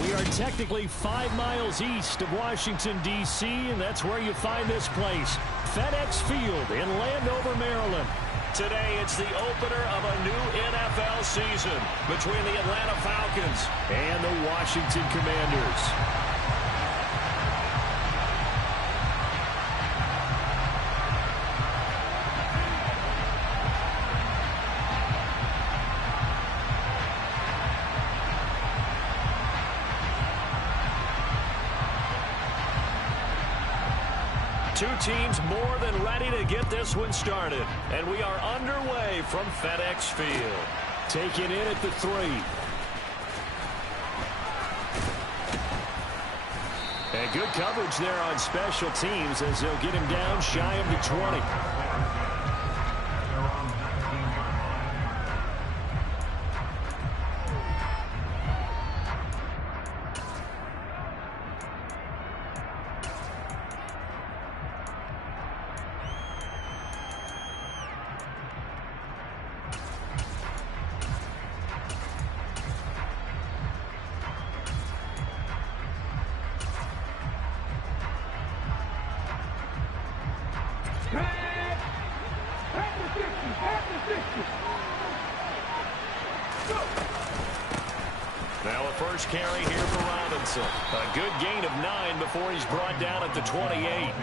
We are technically 5 miles east of Washington, D.C., and that's where you find this place, FedEx Field in Landover, Maryland. Today, it's the opener of a new NFL season between the Atlanta Falcons and the Washington Commanders. Two teams more than ready to get this one started. And we are underway from FedEx Field. Taken in at the 3. And good coverage there on special teams as they'll get him down shy of the 20. Now a first carry here for Robinson. A good gain of 9 before he's brought down at the 28.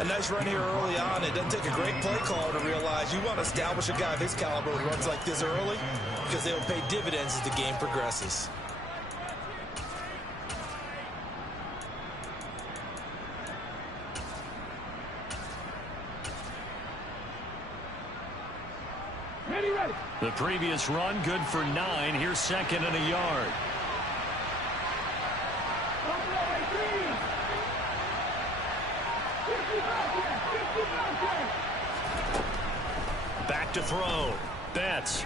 A nice run here early on. It doesn't take a great play caller to realize you want to establish a guy of his caliber who runs like this early because they'll pay dividends as the game progresses. The previous run good for 9. Here's second and a yard. Back to throw. Betts.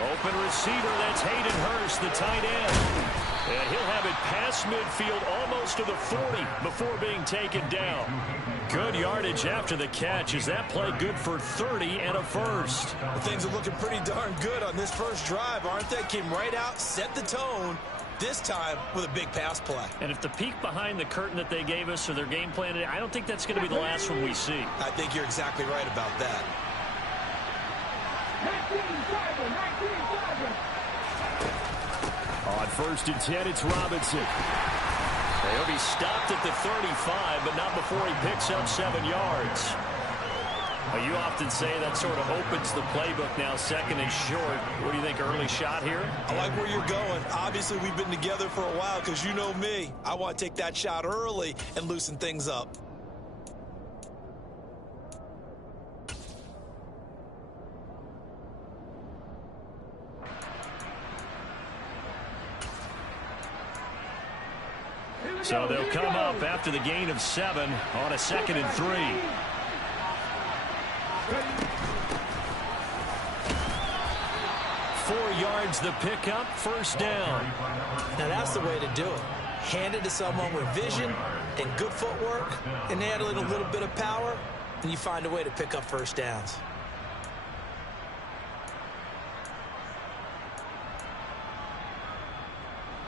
Open receiver, that's Hayden Hurst, the tight end. And he'll have it past midfield almost to the 40 before being taken down. Good yardage after the catch. Is that play good for 30 and a first? Well, things are looking pretty darn good on this first drive, aren't they? Came right out, set the tone, this time with a big pass play. And if the peek behind the curtain that they gave us or their game plan, I don't think that's going to be the last one we see. I think you're exactly right about that. 19 On 1st and 10, it's Robinson. He'll be stopped at the 35, but not before he picks up 7 yards. Well, you often say that sort of opens the playbook now, second and short. What do you think, early shot here? I like where you're going. Obviously, we've been together for a while because you know me. I want to take that shot early and loosen things up. So they'll come up after the gain of 7 on a 2nd and 3. yards, the pickup, first down. Now that's the way to do it. Hand it to someone with vision and good footwork, and add a little bit of power, and you find a way to pick up first downs.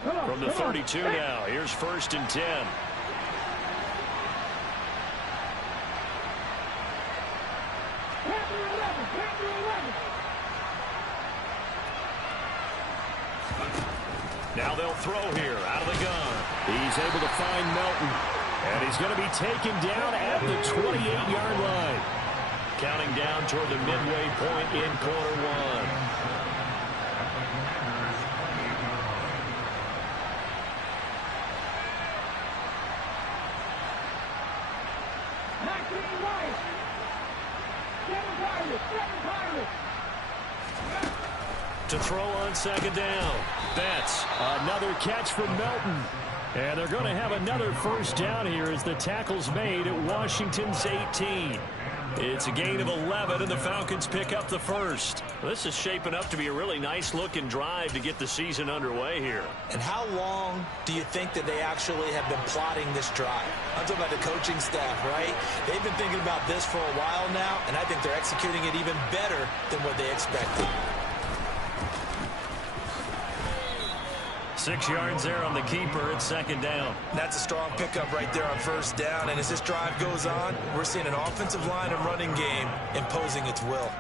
From the 32 now, here's 1st and 10. Now they'll throw here out of the gun. He's able to find Melton. And he's going to be taken down at the 28-yard line. Counting down toward the midway point in quarter one. To throw on 2nd down. Betts, another catch from Melton. And they're going to have another first down here as the tackle's made at Washington's 18. It's a gain of 11, and the Falcons pick up the first. This is shaping up to be a really nice-looking drive to get the season underway here. And how long do you think that they actually have been plotting this drive? I'm talking about the coaching staff, right? They've been thinking about this for a while now, and I think they're executing it even better than what they expected. 6 yards there on the keeper at 2nd down. That's a strong pickup right there on 1st down. And as this drive goes on, we're seeing an offensive line and running game imposing its will.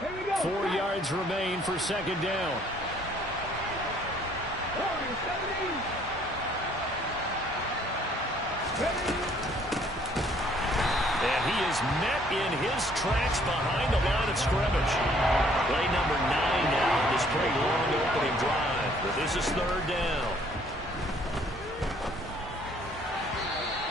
Here we go. 4 yards remain for 2nd down. And he is met in his tracks behind the line of scrimmage. Play number 9 now. This pretty long opening drive. But this is 3rd down.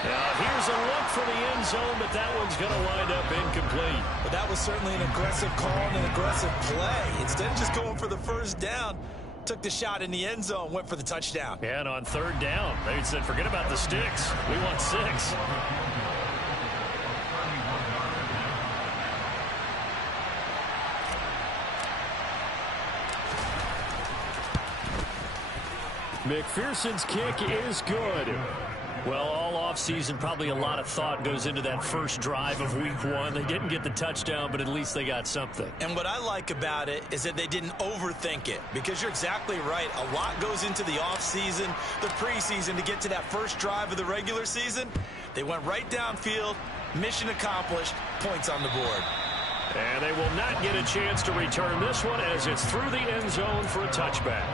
Now here's a look for the end zone, but that one's going to wind up incomplete. But that was certainly an aggressive call and an aggressive play. Instead of just going for the first down, took the shot in the end zone, went for the touchdown. And on 3rd down, they said, forget about the sticks. We want 6. McPherson's kick is good. Well, all offseason, probably a lot of thought goes into that first drive of week 1. They didn't get the touchdown, but at least they got something. And what I like about it is that they didn't overthink it, because you're exactly right. A lot goes into the offseason, the preseason to get to that first drive of the regular season. They went right downfield, mission accomplished, points on the board. And they will not get a chance to return this one as it's through the end zone for a touchback.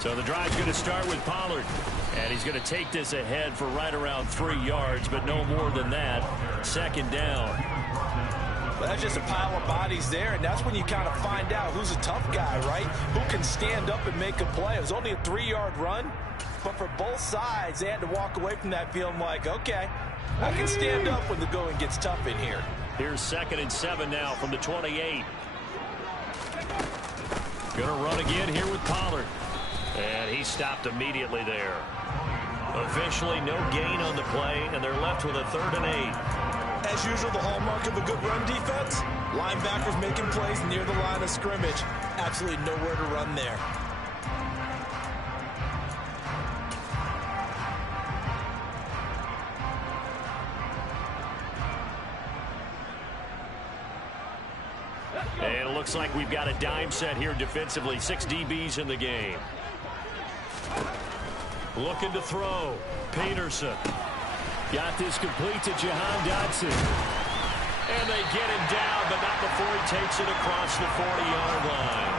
So the drive's going to start with Pollard. And he's going to take this ahead for right around 3 yards, but no more than that. 2nd down. Well, that's just a pile of bodies there, and that's when you kind of find out who's a tough guy, right? Who can stand up and make a play. It was only a 3-yard run, but for both sides, they had to walk away from that feeling like, okay, I can stand up when the going gets tough in here. Here's 2nd and 7 now from the 28. Going to run again here with Pollard. And he stopped immediately there. Officially no gain on the play, and they're left with a 3rd and 8. As usual, the hallmark of a good run defense, linebackers making plays near the line of scrimmage. Absolutely nowhere to run there. And it looks like we've got a dime set here defensively. 6 DBs in the game. Looking to throw. Peterson. Got this complete to Jahan Dotson. And they get him down, but not before he takes it across the 40-yard line.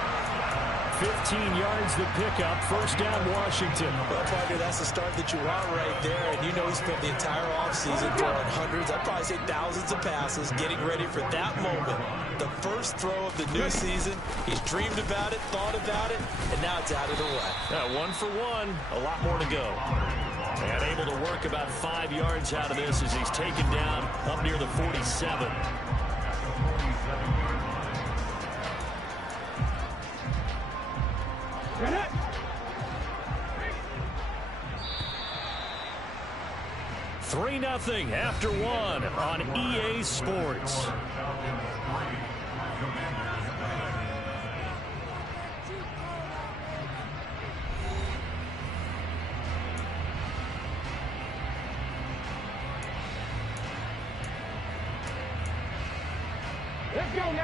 15 yards the pickup. First down, Washington. Well, partner, that's the start that you want right there. And you know he spent the entire offseason throwing hundreds, I'd probably say thousands of passes, getting ready for that moment. The first throw of the new season. He's dreamed about it, thought about it, and now it's out of the way. 1 for 1. A lot more to go. And able to work about 5 yards out of this as he's taken down up near the 47. Three 3-0 after 1 on EA Sports.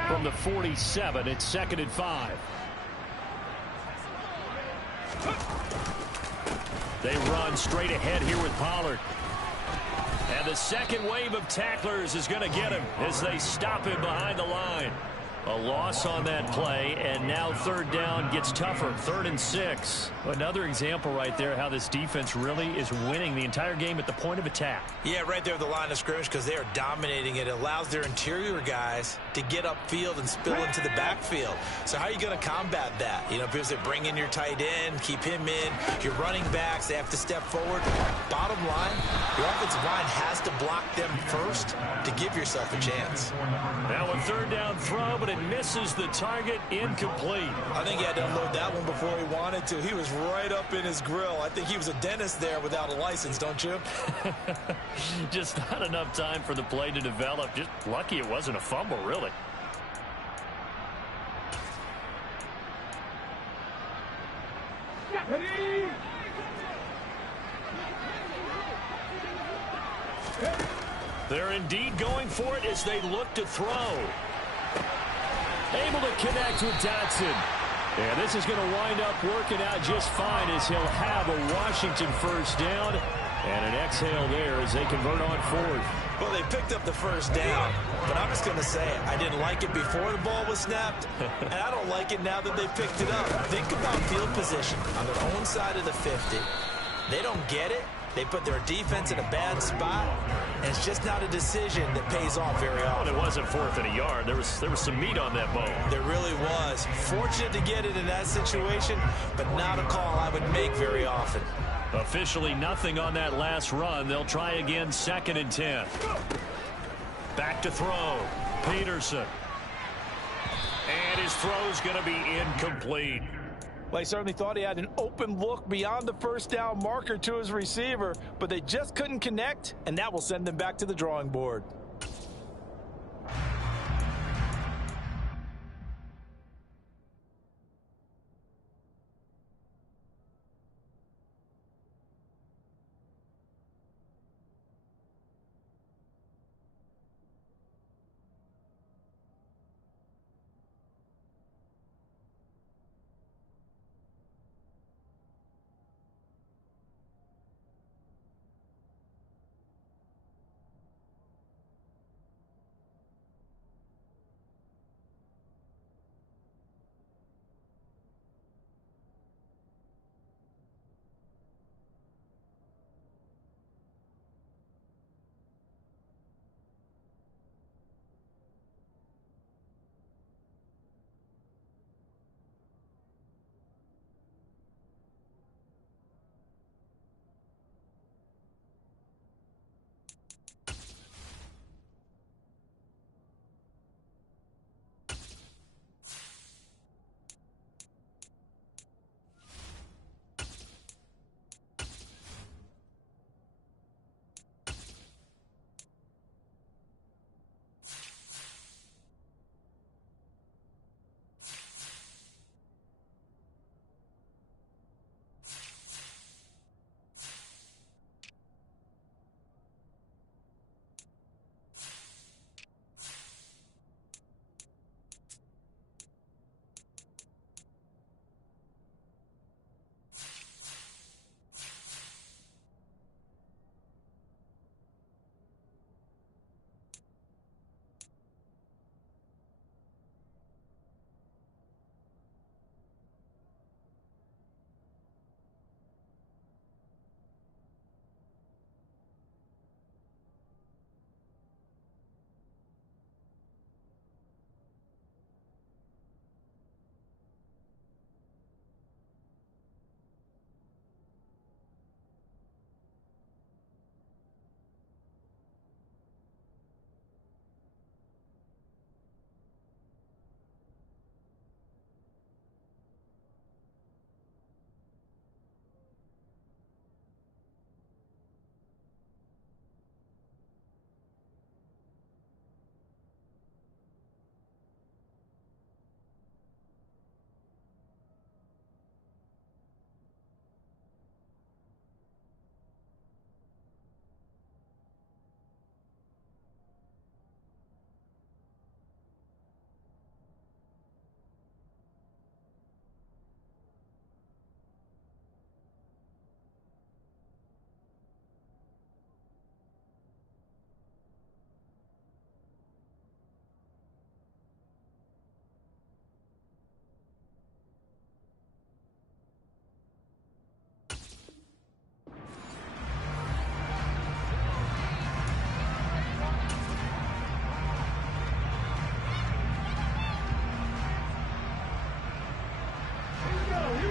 From the 47, it's 2nd and 5. They run straight ahead here with Pollard. And the second wave of tacklers is going to get him as they stop him behind the line. A loss on that play, and now 3rd down gets tougher. 3rd and 6. Another example right there how this defense really is winning the entire game at the point of attack. Yeah, right there at the line of scrimmage because they are dominating it. It allows their interior guys to get upfield and spill into the backfield. So how are you going to combat that? You know, because they bring in your tight end, keep him in. Your running backs, they have to step forward. Bottom line, your offensive line has to block them first to give yourself a chance. Now a 3rd down throw, but it misses the target. Incomplete. I think he had to unload that one before he wanted to. He was right up in his grill. I think he was a dentist there without a license, don't you? Just not enough time for the play to develop. Just lucky it wasn't a fumble, really. They're indeed going for it as they look to throw. Able to connect with Dotson. And this is going to wind up working out just fine as he'll have a Washington 1st down. And an exhale there as they convert on 4th. Well, they picked up the 1st down, but I'm just going to say it. I didn't like it before the ball was snapped, and I don't like it now that they picked it up. Think about field position on their own side of the 50. They don't get it. They put their defense in a bad spot, and it's just not a decision that pays off very often. Well, it wasn't 4th and a yard. There was some meat on that bone. There really was. Fortunate to get it in that situation, but not a call I would make very often. Officially nothing on that last run. They'll try again 2nd and 10. Back to throw. Peterson. And his throw's going to be incomplete. Well, he certainly thought he had an open look beyond the 1st down marker to his receiver, but they just couldn't connect, and that will send them back to the drawing board.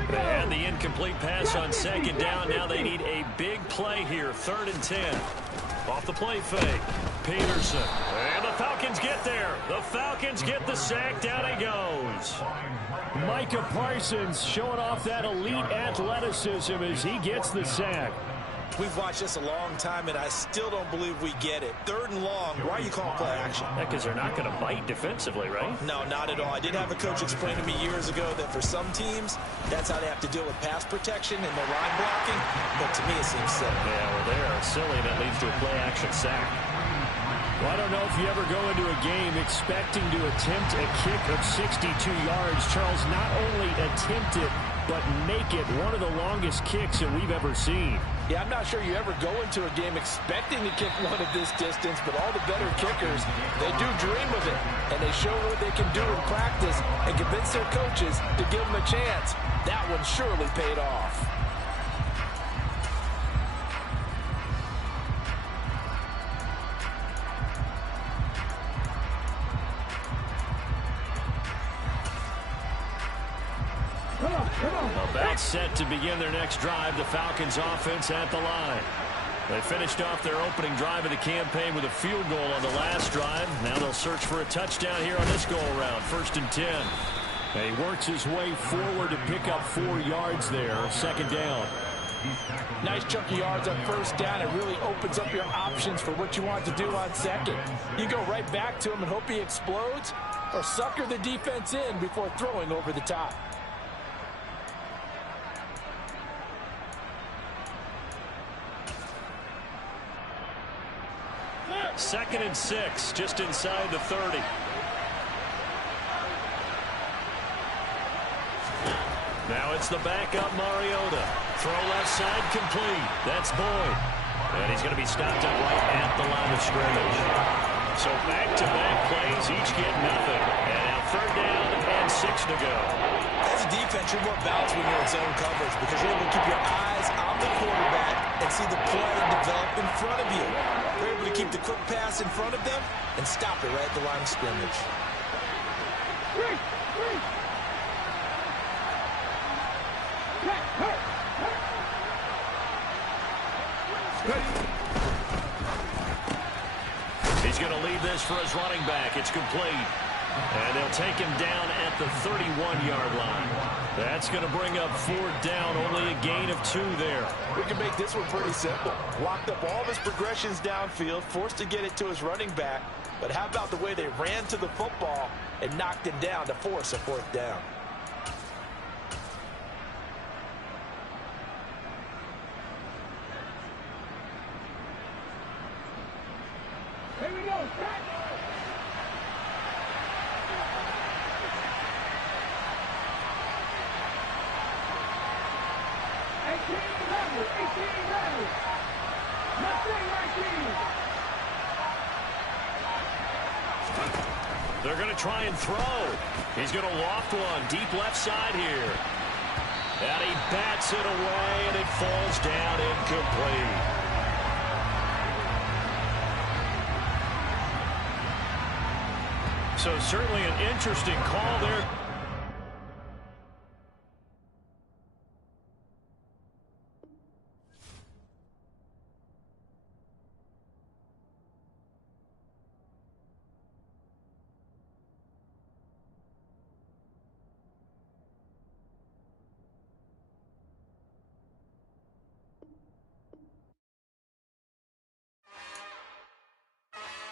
They had the incomplete pass on second down. Now they need a big play here. 3rd and 10. Off the play fake. Peterson. And the Falcons get there. The Falcons get the sack. Down he goes. Micah Parsons showing off that elite athleticism as he gets the sack. We've watched this a long time, and I still don't believe we get it. 3rd and long. Why are you calling play action? Because they're not going to bite defensively, right? No, not at all. I did have a coach explain to me years ago that for some teams, that's how they have to deal with pass protection and the line blocking. But to me, it seems silly. Yeah, well, they are silly, and that leads to a play action sack. Well, I don't know if you ever go into a game expecting to attempt a kick of 62 yards. Charles, not only attempt it, but make it one of the longest kicks that we've ever seen. Yeah, I'm not sure you ever go into a game expecting to kick one of this distance, but all the better kickers, they do dream of it, and they show what they can do in practice and convince their coaches to give them a chance. That one surely paid off. About set to begin their next drive. The Falcons offense at the line. They finished off their opening drive of the campaign with a field goal on the last drive. Now they'll search for a touchdown here on this go around. 1st and 10. And he works his way forward to pick up 4 yards there. 2nd down. Nice chunk of yards on 1st down. It really opens up your options for what you want to do on 2nd. You go right back to him and hope he explodes, or sucker the defense in before throwing over the top. 2nd and 6, just inside the 30. Now it's the backup Mariota. Throw left side complete. That's Boyd. And he's going to be stopped up right at the line of scrimmage. So back-to-back plays, each get nothing. And now 3rd down and 6 to go. As a defense, you're more balanced when you're in zone coverage because you're able to keep your eyes on the quarterback and see the play develop in front of you. They're able to keep the quick pass in front of them and stop it right at the line of scrimmage. He's going to leave this for his running back. It's complete. And they'll take him down at the 31-yard line. That's going to bring up 4th down, only a gain of 2 there. We can make this one pretty simple. Locked up all of his progressions downfield, forced to get it to his running back. But how about the way they ran to the football and knocked him down to force a 4th down? Here we go. They're going to try and throw. He's going to loft one deep left side here. And he bats it away, and it falls down incomplete. So certainly an interesting call there.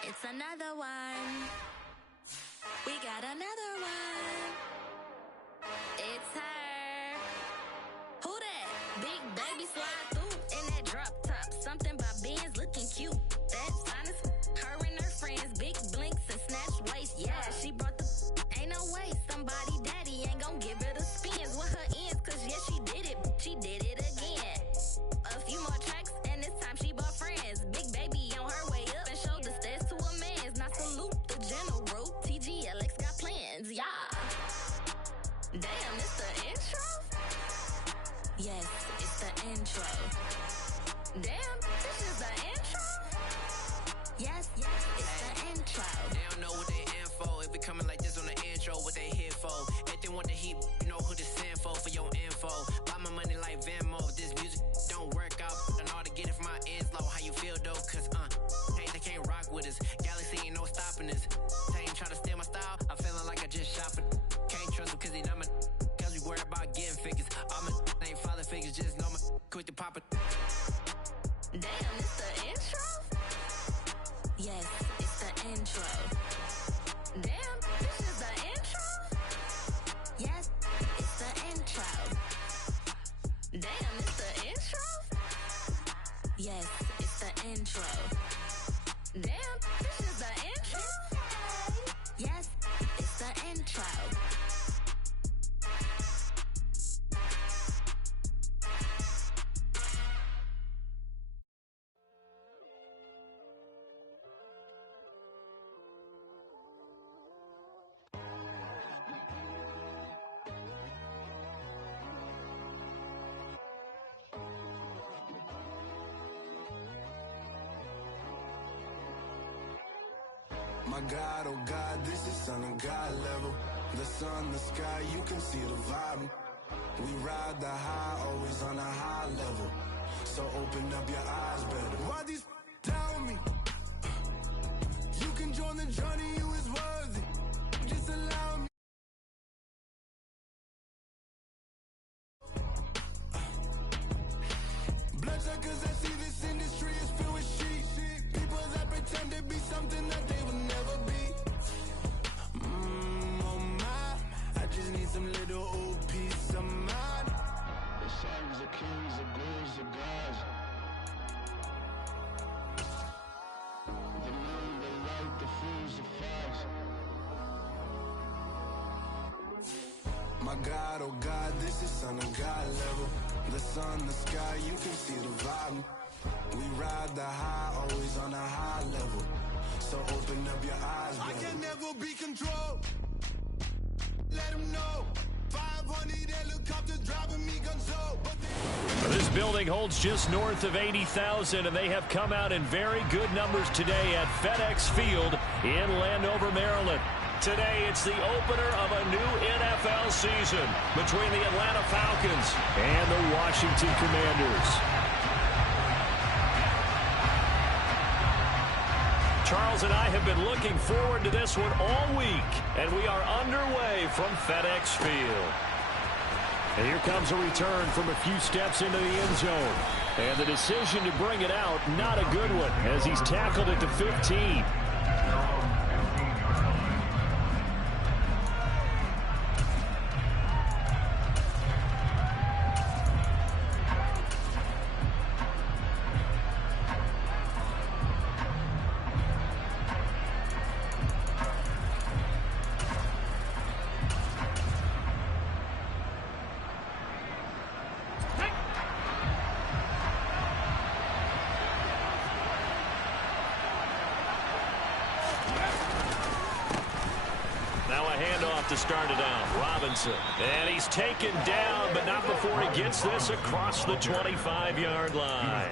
It's another one. We got another one. It's her. Who that? Big baby slide through in that drop top. Something by Benz looking cute. That's honest. Her and her friends, big blinks and snatch waist. Yeah, she brought the. Ain't no way somebody daddy ain't gon' give her the spins with her ends. Cause yeah, she did it. She did it again. A few more tracks and this time she bought friends. Big baby on her way up and showed the stairs to a man's. Now salute the general. TGLX got plans, yeah. Damn, it's the intro? Yes, it's the intro. Damn, this is the intro? Yes, it's the intro. They don't know what they info. If we coming like this on the intro, what they here for? If they want the heat, you know who to send for your info. niggas just know my quick to pop it. Damn, it's the intro? Yes, it's the intro. Damn, this is the intro? Yes, it's the intro. Damn, it's the intro? Yes, it's the intro. Damn, this is the intro? Yes, it's the intro. My God, oh God, this is Son of God level. The sun, the sky, you can see the vibe. We ride the high, always on a high level. So open up your eyes better. Why these tell me? You can join the journey, you is worthy. Just allow me. Bloodsuckers, I see this industry is filled with sheep. People that pretend to be something that they will never be. Oh my, I just need some little old peace of mind. The sons of kings, the ghouls, the gods. The moon, the light, the fools, the facts. My God, oh God, this is Son of God level. The sun, the sky, you can see the vibe. We ride the high, always on a high level. So open up your eyes, baby. I can never be controlled. Let them know. 500 helicopters driving me gonzo. This building holds just north of 80,000, and they have come out in very good numbers today at FedEx Field in Landover, Maryland. Today, it's the opener of a new NFL season between the Atlanta Falcons and the Washington Commanders. Charles and I have been looking forward to this one all week, and we are underway from FedEx Field. And here comes a return from a few steps into the end zone. And the decision to bring it out, not a good one, as he's tackled at the 15. To start it out, Robinson. And he's taken down, but not before he gets this across the 25-yard line.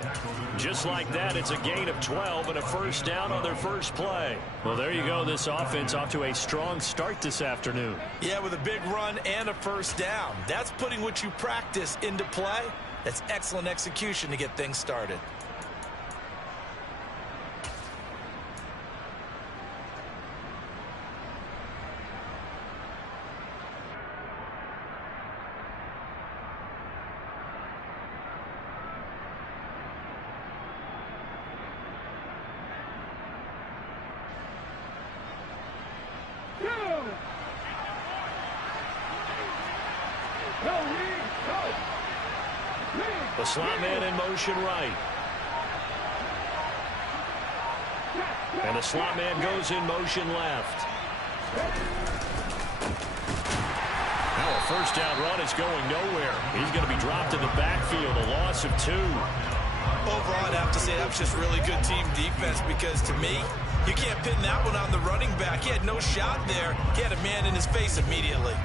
Just like that, it's a gain of 12 and a first down on their first play. Well, there you go. This offense off to a strong start this afternoon. Yeah, with a big run and a first down. That's putting what you practice into play. That's excellent execution to get things started. The slot man in motion right. And the slot man goes in motion left. Now a first down run is going nowhere. He's going to be dropped in the backfield, a loss of 2. Overall, I'd have to say that was just really good team defense because, to me, you can't pin that one on the running back. He had no shot there. He had a man in his face immediately.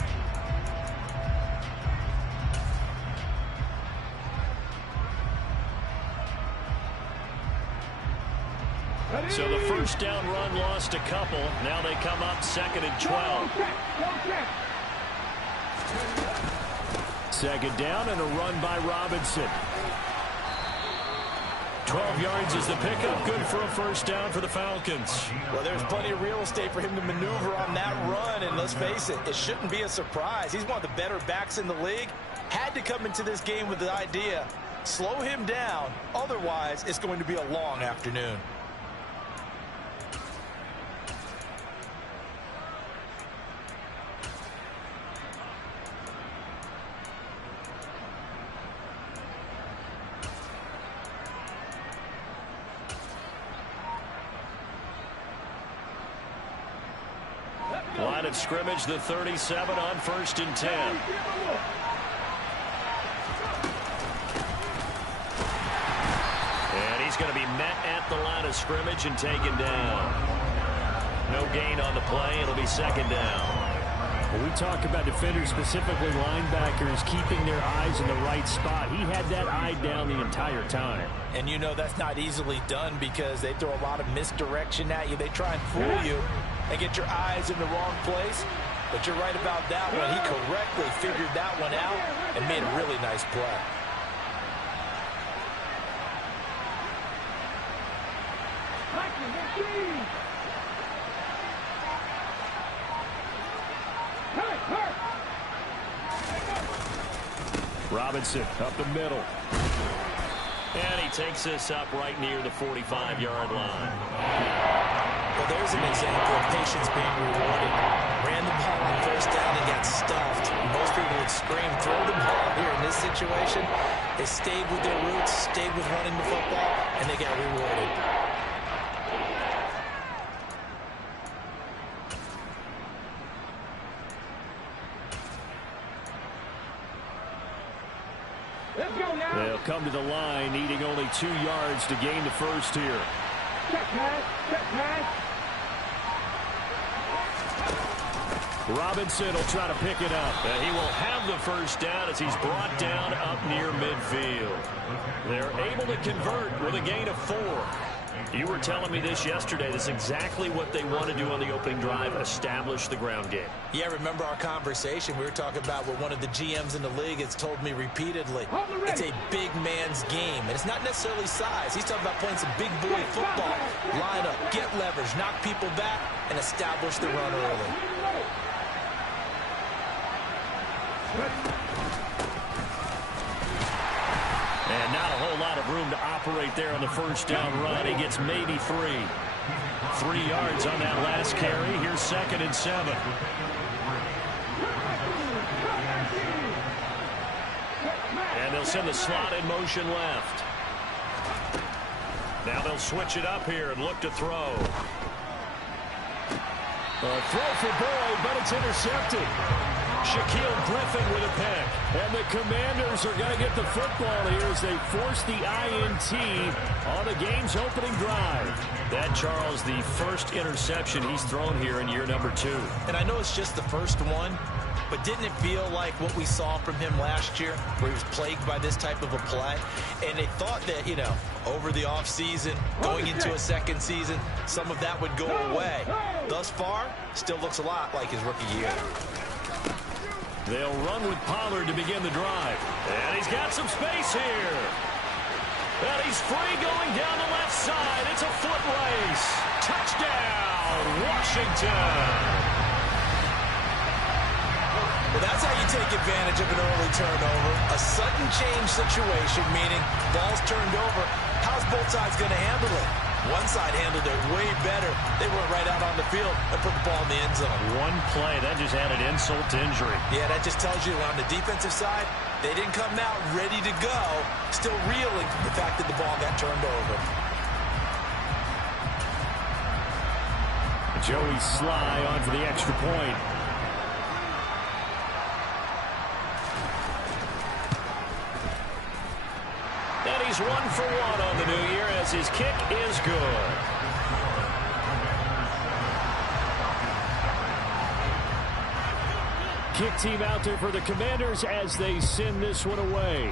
So the first down run lost a couple. Now they come up 2nd and 12. Second down and a run by Robinson. 12 yards is the pickup. Good for a first down for the Falcons. Well, there's plenty of real estate for him to maneuver on that run. And let's face it, it shouldn't be a surprise. He's one of the better backs in the league. had to come into this game with the idea, slow him down, otherwise it's going to be a long afternoon. Line of scrimmage, the 37 on 1st and 10. And he's going to be met at the line of scrimmage and taken down. No gain on the play. It'll be 2nd down. When we talk about defenders, specifically linebackers, keeping their eyes in the right spot, he had that eye down the entire time. And you know that's not easily done because they throw a lot of misdirection at you. They try and fool you and get your eyes in the wrong place. But you're right about that one. He correctly figured that one out and made a really nice play. Robinson up the middle. And he takes this up right near the 45-yard line. Well, there's an example of patience being rewarded. Ran the ball on 1st down and got stuffed. Most people would scream, throw the ball here in this situation. They stayed with their roots, stayed with running the football, and they got rewarded. They'll come to the line, needing only 2 yards to gain the first here. Robinson will try to pick it up. He will have the first down as he's brought down up near midfield. They're able to convert with a gain of 4. You were telling me this yesterday. This is exactly what they want to do on the opening drive, establish the ground game. Yeah, remember our conversation. We were talking about what one of the GMs in the league has told me repeatedly. It's a big man's game, and it's not necessarily size. He's talking about playing some big boy football. Line up, get leverage, knock people back, and establish the run early. And not a whole lot of room to operate there on the first down run. He gets maybe 3. 3 yards on that last carry. Here's 2nd and 7. And they'll send the slot in motion left. Now they'll switch it up here and look to throw. A throw for Boyd, but it's intercepted. Shaquille Griffin with a pick. And the Commanders are going to get the football here as they force the INT on the game's opening drive. That, Charles, the first interception he's thrown here in year number 2. And I know it's just the first one, but didn't it feel like what we saw from him last year, where he was plagued by this type of a play? And they thought that, you know, over the offseason, going into a second season, some of that would go away. Thus far, still looks a lot like his rookie year. They'll run with Pollard to begin the drive. And he's got some space here. And he's free going down the left side. It's a foot race. Touchdown, Washington. Well, that's how you take advantage of an early turnover. A sudden change situation, meaning ball's turned over. How's both sides going to handle it? One side handled it way better. They went right out on the field and put the ball in the end zone. One play, that just added insult to injury. Yeah, that just tells you on the defensive side, they didn't come out ready to go, still reeling from the fact that the ball got turned over. Joey Sly on for the extra point. And he's 1 for 1 on the new year as his kick is good. Kick team out there for the Commanders as they send this one away.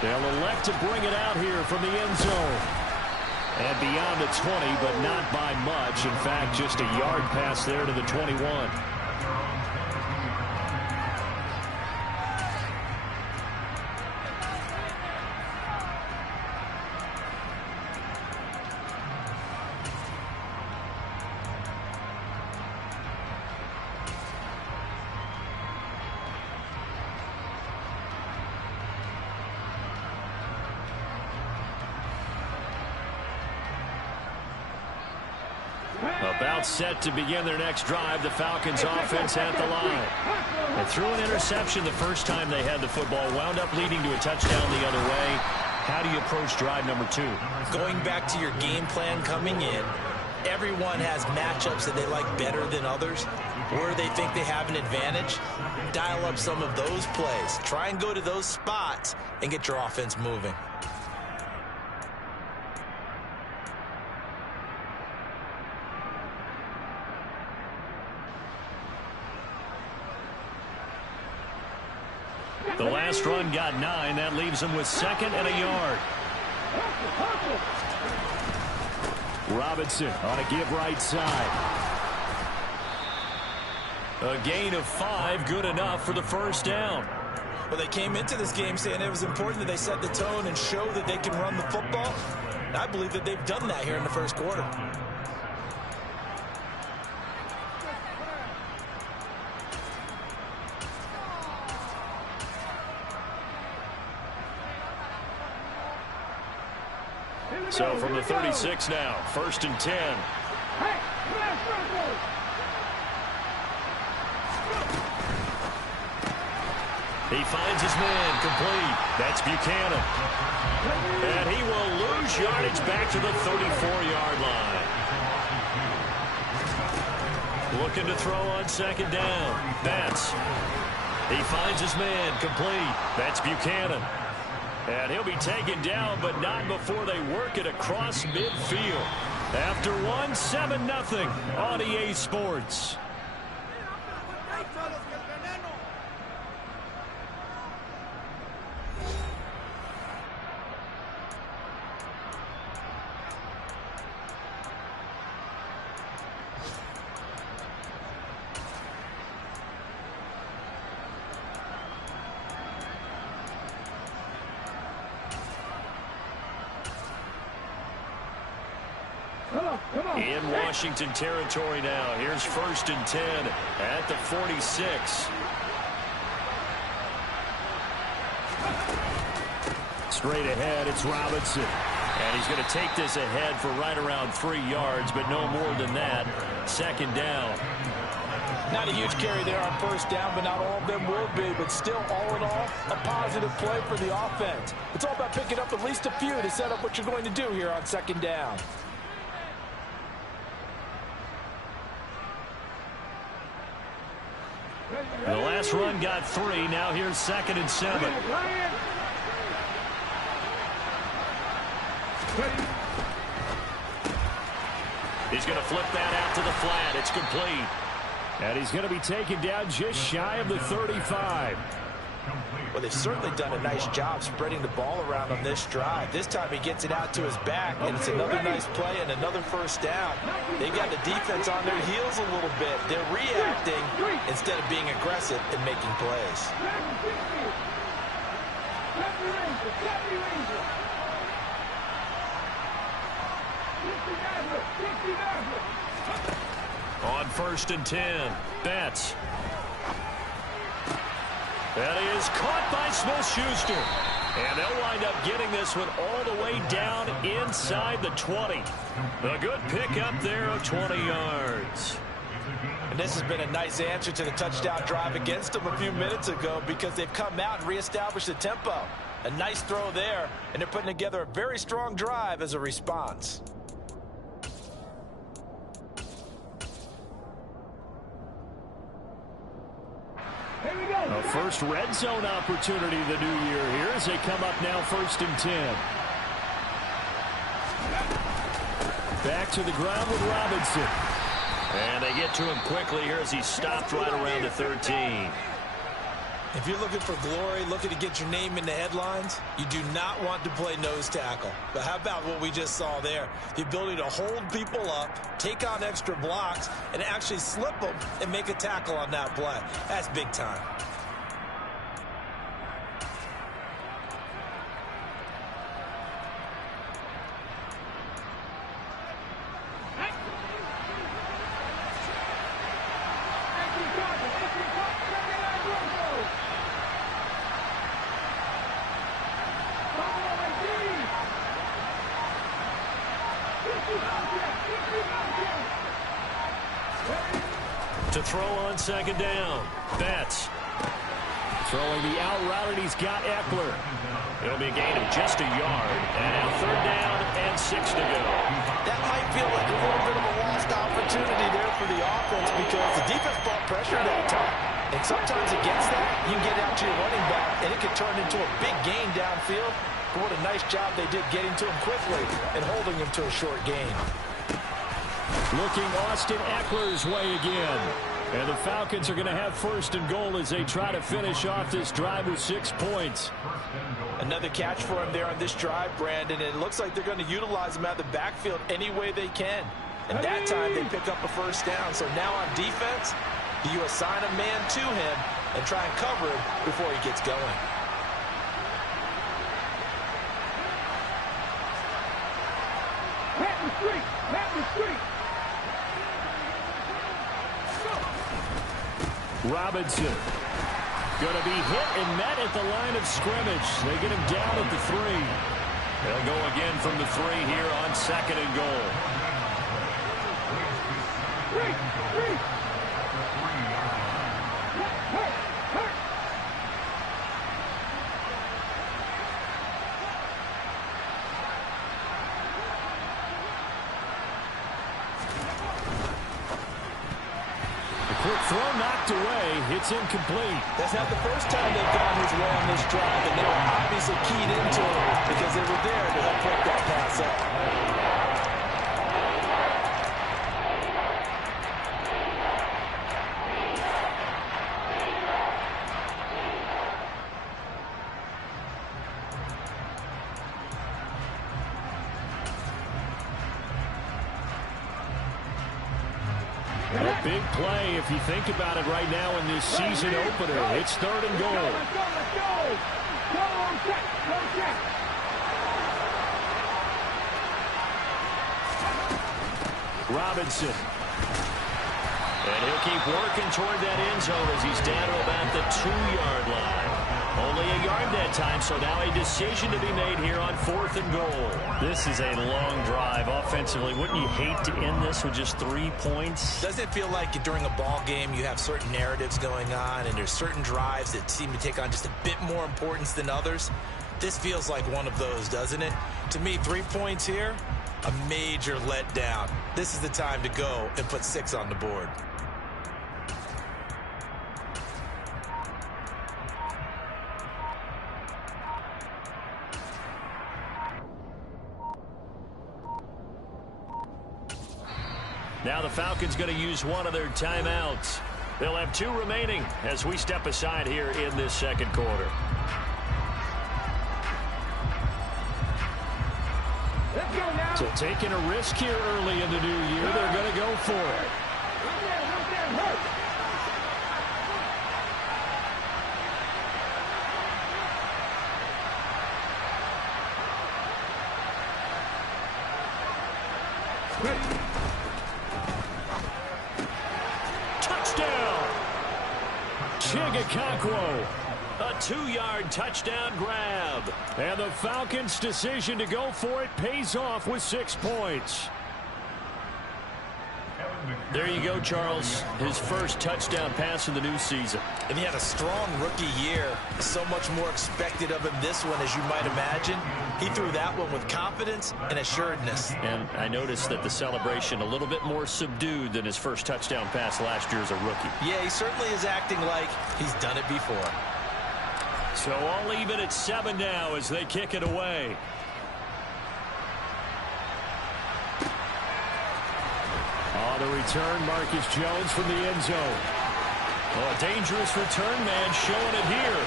They'll elect to bring it out here from the end zone. And beyond the 20, but not by much. In fact, just a yard pass there to the 21. About set to begin their next drive, the Falcons offense at the line. They threw an interception the first time they had the football, wound up leading to a touchdown the other way. How do you approach drive number 2? Going back to your game plan coming in, everyone has matchups that they like better than others, where they think they have an advantage. Dial up some of those plays. Try and go to those spots and get your offense moving. The last run got 9. That leaves them with 2nd and a yard. Robinson on a give right side. A gain of 5, good enough for the first down. Well, they came into this game saying it was important that they set the tone and show that they can run the football. And I believe that they've done that here in the first quarter. So from the 36 now, 1st and 10. He finds his man, complete. That's Buchanan. And he will lose yardage back to the 34-yard line. Looking to throw on 2nd down. Betts. He finds his man, complete. That's Buchanan. And he'll be taken down, but not before they work it across midfield. After 7-0 on EA Sports. In Washington territory now. Here's 1st and 10 at the 46. Straight ahead, it's Robinson. And he's going to take this ahead for right around 3 yards, but no more than that. 2nd down. Not a huge carry there on 1st down, but not all of them will be. But still, all in all, a positive play for the offense. It's all about picking up at least a few to set up what you're going to do here on 2nd down. The last run got 3. Now here's 2nd and 7. He's going to flip that out to the flat. It's complete. And he's going to be taken down just shy of the 35. Well, they've certainly done a nice job spreading the ball around on this drive. This time he gets it out to his back, and it's another nice play and another 1st down. They've got the defense on their heels a little bit. They're reacting instead of being aggressive and making plays. On 1st and 10, Betts. That is caught by Smith-Schuster. And they'll wind up getting this one all the way down inside the 20. A good pickup there of 20 yards. And this has been a nice answer to the touchdown drive against them a few minutes ago, because they've come out and reestablished the tempo. A nice throw there, and they're putting together a very strong drive as a response. A first red zone opportunity the new year here as they come up now 1st and 10. Back to the ground with Robinson. And they get to him quickly here as he stopped right around the 13. If you're looking for glory, looking to get your name in the headlines, you do not want to play nose tackle. But how about what we just saw there? The ability to hold people up, take on extra blocks, and actually slip them and make a tackle on that play. That's big time. throw on second down. Betts. Throwing the out route, and he's got Eckler. It'll be a gain of just a yard. And now third down and 6 to go. That might feel like a little bit of a lost opportunity there for the offense because the defense brought pressure that time. And sometimes against that, you can get out to your running back, and it can turn into a big gain downfield. But what a nice job they did getting to him quickly and holding him to a short gain. Looking Austin Eckler's way again. And the Falcons are going to have first and goal as they try to finish off this drive with 6 points. Another catch for him there on this drive, Brandon. And it looks like they're going to utilize him out of the backfield any way they can. And that time they pick up a first down. So now on defense, you assign a man to him and try and cover him before he gets going. Pat the street! Pat the street! Robinson going to be hit and met at the line of scrimmage. They get him down at the 3. They'll go again from the 3 here on second and goal. Quick throw knocked away. It's incomplete. That's not the first time they've gone his way on this drive, and they were obviously keyed into it because they were there to help break that pass up. A big play if you think about it right now in this season opener. It's third and goal. Let's go, let's go! Go on check, go check! Robinson. And he'll keep working toward that end zone as he's down to about the 2-yard line. Only a yard that time, so now a decision to be made here on fourth and goal. This is a long drive offensively. Wouldn't you hate to end this with just 3 points? Doesn't it feel like during a ball game you have certain narratives going on and there's certain drives that seem to take on just a bit more importance than others? This feels like one of those, doesn't it? To me, 3 points here, a major letdown. This is the time to go and put 6 on the board. Now the Falcons going to use one of their timeouts. They'll have 2 remaining as we step aside here in this second quarter. Let's go now! So taking a risk here early in the new year, they're going to go for it. Right there, hurt! Touchdown! Chigakakwo. A 2-yard touchdown grab. And the Falcons' decision to go for it pays off with 6 points. There you go, Charles. His first touchdown pass in the new season. And he had a strong rookie year. So much more expected of him this one, as you might imagine. He threw that one with confidence and assuredness. And I noticed that the celebration a little bit more subdued than his first touchdown pass last year as a rookie. Yeah, he certainly is acting like he's done it before. So all even at 7 now as they kick it away. On the return, Marcus Jones from the end zone. Oh, a dangerous return man showing it here.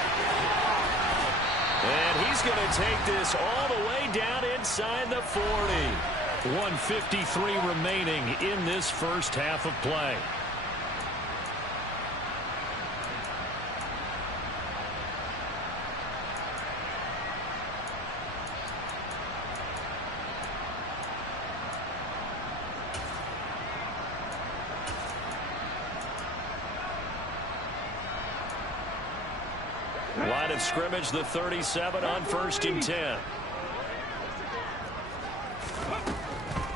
And he's going to take this all the way down inside the 40. 1:53 remaining in this first half of play. Line of scrimmage, the 37 on 1st and 10.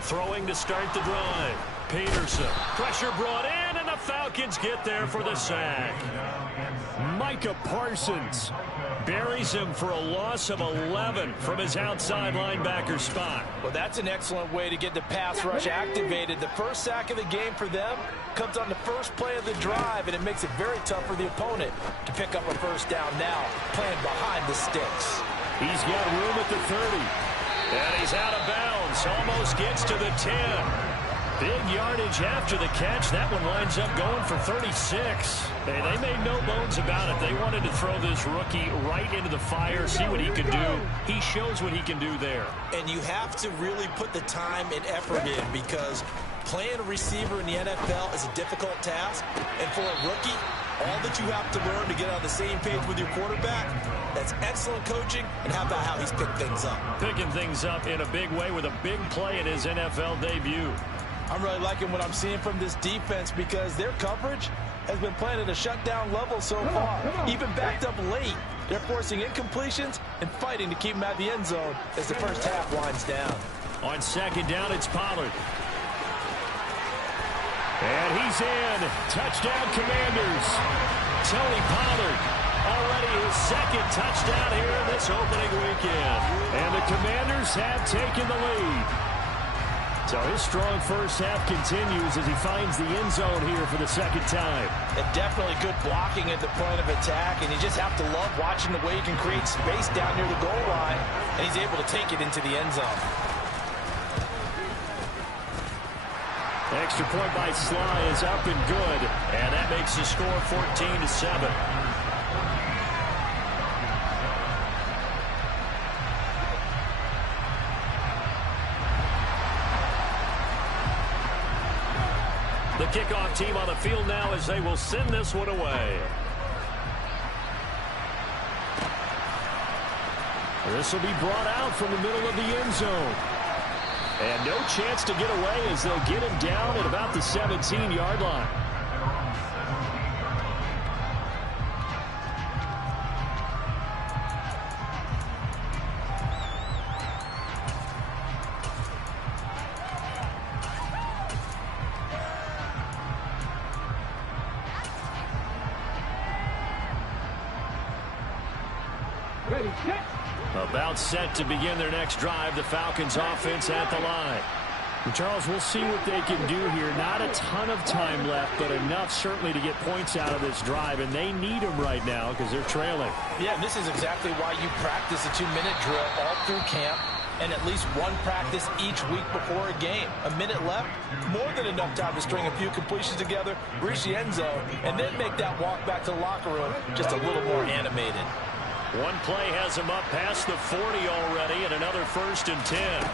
Throwing to start the drive. Peterson. Pressure brought in, and the Falcons get there for the sack. Micah Parsons buries him for a loss of 11 from his outside linebacker spot. Well, that's an excellent way to get the pass rush activated. The first sack of the game for them comes on the first play of the drive, and it makes it very tough for the opponent to pick up a first down now, playing behind the sticks. He's got room at the 30. And he's out of bounds. Almost gets to the 10. Big yardage after the catch. That one winds up going for 36. Hey, they made no bones about it. They wanted to throw this rookie right into the fire, see what he could do. He shows what he can do there. And you have to really put the time and effort in, because playing a receiver in the NFL is a difficult task. And for a rookie, all that you have to learn to get on the same page with your quarterback, that's excellent coaching. And how about how he's picked things up? Picking things up in a big way with a big play in his NFL debut. I'm really liking what I'm seeing from this defense, because their coverage has been playing at a shutdown level so far. Even backed up late, they're forcing incompletions and fighting to keep them out of the end zone as the first half winds down. On second down, it's Pollard. And he's in. Touchdown, Commanders. Tony Pollard, already his second touchdown here in this opening weekend. And the Commanders have taken the lead. So his strong first half continues as he finds the end zone here for the second time. And definitely good blocking at the point of attack, and you just have to love watching the way he can create space down near the goal line, and he's able to take it into the end zone. Extra point by Sly is up and good, and that makes the score 14-7. The kickoff team on the field now as they will send this one away. This will be brought out from the middle of the end zone. And no chance to get away as they'll get him down at about the 17-yard line. About set to begin their next drive. The Falcons offense at the line. And Charles, we'll see what they can do here. Not a ton of time left, but enough certainly to get points out of this drive. And they need them right now because they're trailing. Yeah, this is exactly why you practice a 2-minute drill all through camp, and at least one practice each week before a game. A minute left, more than enough time to string a few completions together, reach the end zone, and then make that walk back to the locker room just a little more animated. One play has him up past the 40 already, and another 1st and 10.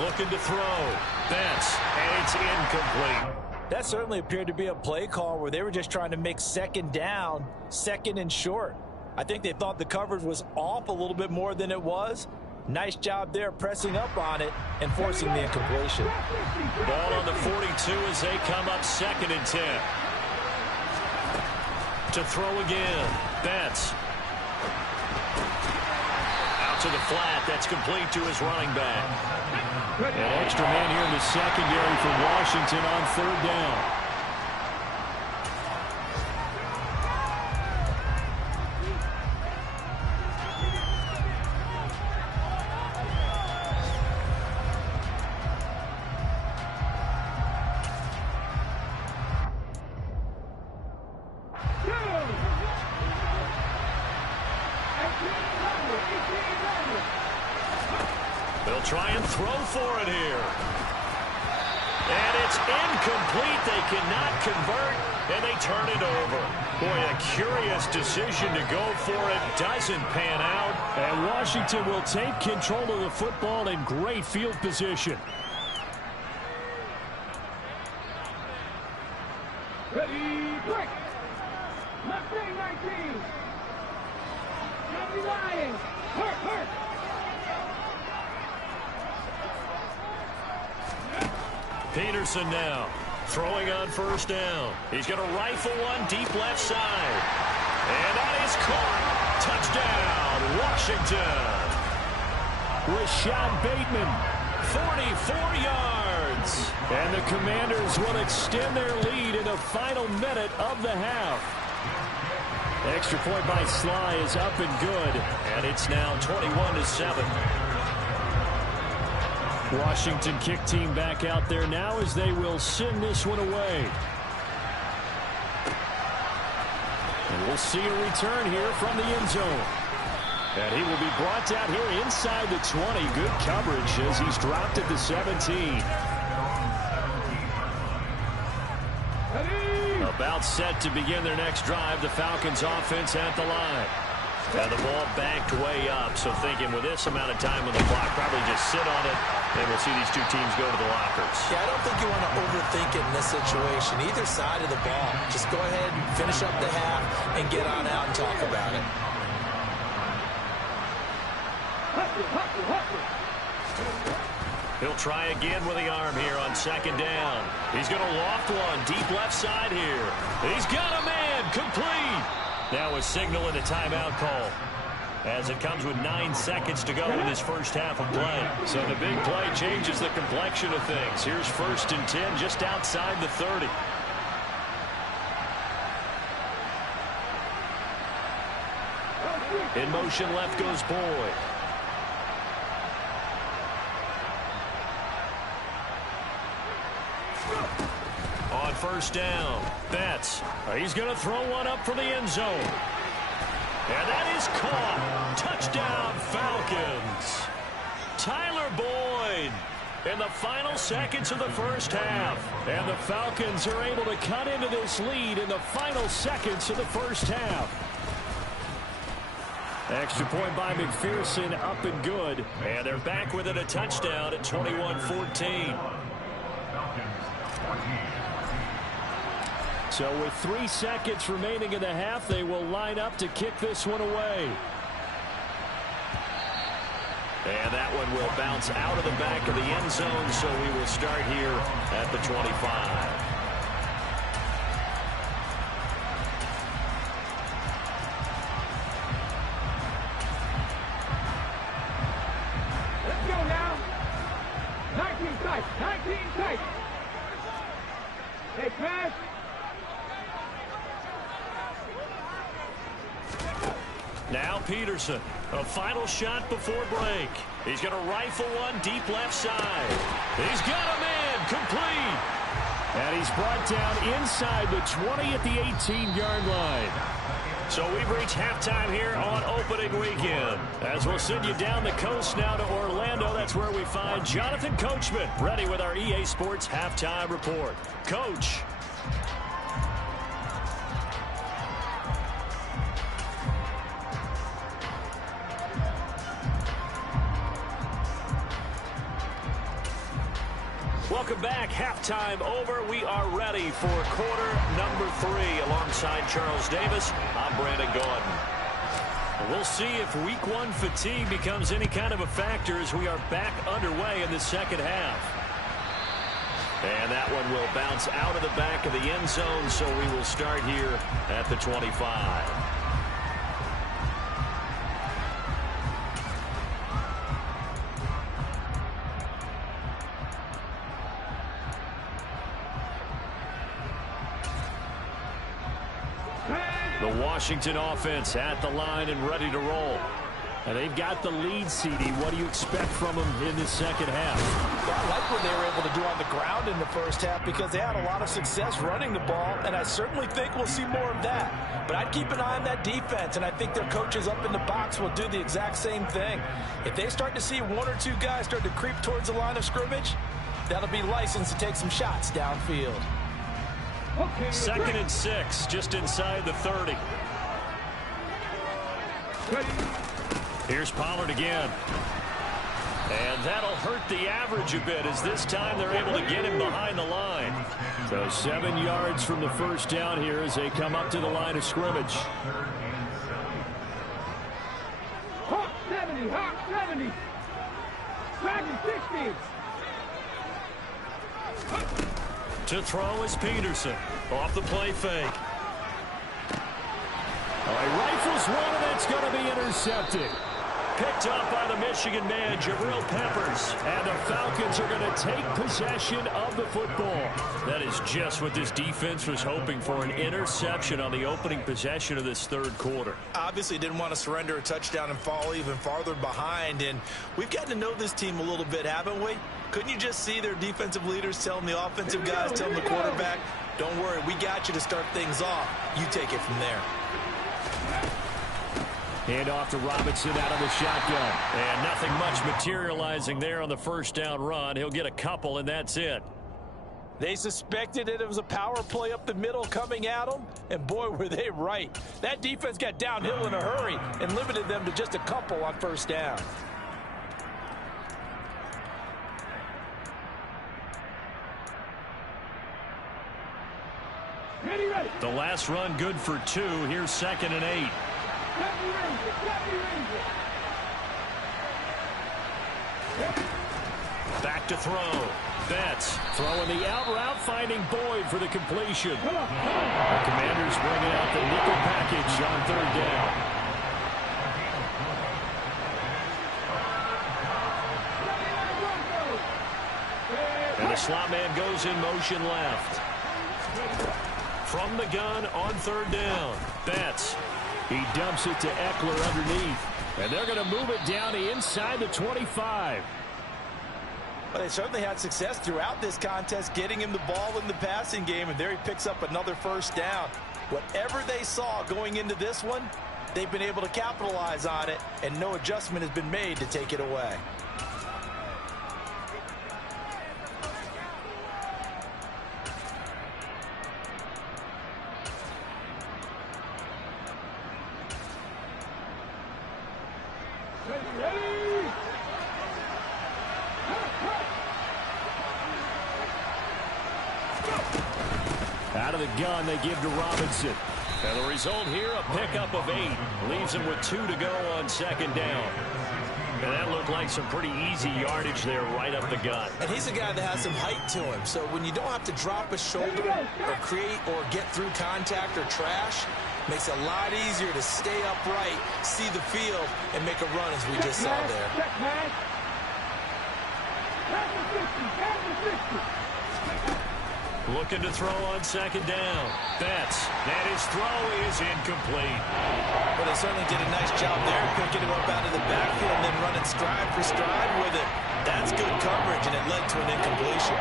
Looking to throw. Betts, and it's incomplete. That certainly appeared to be a play call where they were just trying to make second down, second and short. I think they thought the coverage was off a little bit more than it was. Nice job there pressing up on it and forcing the incompletion. Ball on the 42 as they come up 2nd and 10. To throw again. Betts. Out to the flat. That's complete to his running back. An extra man here in the secondary for Washington on 3rd down. They'll try and throw for it here. And it's incomplete. They cannot convert, and they turn it over. Boy, a curious decision to go for it. Doesn't pan out. And Washington will take control of the football in great field position. Ready, quick! Mustang 19! Johnny Lions! Hurt! Peterson now throwing on 1st down. He's going to rifle one deep left side. And that is caught. Touchdown, Washington. Rashad Bateman 44 yards. And the Commanders will extend their lead in the final minute of the half. Extra point by Sly is up and good. And it's now 21-7. Washington kick team back out there now as they will send this one away. And we'll see a return here from the end zone. And he will be brought down here inside the 20. Good coverage as he's dropped at the 17. About set to begin their next drive. The Falcons offense at the line. And the ball backed way up. So thinking with this amount of time on the clock, probably just sit on it. And we'll see these two teams go to the lockers. Yeah, I don't think you want to overthink it in this situation. Either side of the ball. Just go ahead and finish up the half and get on out and talk about it. He'll try again with the arm here on second down. He's going to loft one deep left side here. He's got a man complete. Now a signal and a timeout call as it comes with 9 seconds to go in this first half of play. So the big play changes the complexion of things. Here's 1st and 10 just outside the 30. In motion left goes Boyd. On 1st down, Betts. He's going to throw one up for the end zone. And that is caught. Touchdown, Falcons. Tyler Boyd in the final seconds of the first half. And the Falcons are able to cut into this lead in the final seconds of the first half. Extra point by McPherson, up and good. And they're back with it, a touchdown at 21-14. So with 3 seconds remaining in the half, they will line up to kick this one away. And that one will bounce out of the back of the end zone, so we will start here at the 25. Let's go now. 19 tight. 19 tight. Hey, Crash. Now Peterson, a final shot before break. He's going to rifle one deep left side. He's got a man complete. And he's brought down inside the 20 at the 18-yard line. So we've reached halftime here on opening weekend. As we'll send you down the coast now to Orlando, that's where we find Jonathan Coachman ready with our EA Sports halftime report. Coach. Welcome back. Halftime over. We are ready for quarter number 3. Alongside Charles Davis, I'm Brandon Gordon. We'll see if week 1 fatigue becomes any kind of a factor as we are back underway in the second half. And that one will bounce out of the back of the end zone, so we will start here at the 25. The Washington offense at the line and ready to roll. And they've got the lead, CD. What do you expect from them in the second half? Yeah, I like what they were able to do on the ground in the first half because they had a lot of success running the ball, and I certainly think we'll see more of that. But I'd keep an eye on that defense, and I think their coaches up in the box will do the exact same thing. If they start to see 1 or 2 guys start to creep towards the line of scrimmage, that'll be licensed to take some shots downfield. 2nd and 6, just inside the 30. Here's Pollard again. And that'll hurt the average a bit as this time they're able to get him behind the line. So 7 yards from the first down here as they come up to the line of scrimmage. Hawk 70, Hawk 70. Dragon 60. To throw is Peterson. Off the play fake. All right, rifles one, and it's going to be intercepted. Picked up by the Michigan man, Jabril Peppers. And the Falcons are going to take possession of the football. That is just what this defense was hoping for, an interception on the opening possession of this third quarter. Obviously didn't want to surrender a touchdown and fall even farther behind. And we've gotten to know this team a little bit, haven't we? Couldn't you just see their defensive leaders telling the offensive guys, telling the quarterback, don't worry, we got you to start things off. You take it from there. Hand off to Robinson out of the shotgun. And nothing much materializing there on the first down run. He'll get a couple, and that's it. They suspected it was a power play up the middle coming at them, and boy, were they right. That defense got downhill in a hurry and limited them to just a couple on first down. The last run good for 2. Here's 2nd and 8. Back to throw. Betts throwing the out route, finding Boyd for the completion. The Commanders bringing out the nickel package on 3rd down. And the slot man goes in motion left. From the gun on 3rd down. Betts. He dumps it to Eckler underneath. And they're going to move it down to inside the 25. Well, they certainly had success throughout this contest, getting him the ball in the passing game, and there he picks up another first down. Whatever they saw going into this one, they've been able to capitalize on it, and no adjustment has been made to take it away. Out of the gun, they give to Robinson. And the result here, a pickup of 8. Leaves him with 2 to go on 2nd down. And that looked like some pretty easy yardage there right up the gut. And he's a guy that has some height to him. So when you don't have to drop a shoulder or create or get through contact or trash, makes it a lot easier to stay upright, see the field, and make a run as we just saw there. Looking to throw on 2nd down. Betts. And his throw is incomplete. Well, they certainly did a nice job there, picking him up out of the backfield and then running stride for stride with it. That's good coverage, and it led to an incompletion.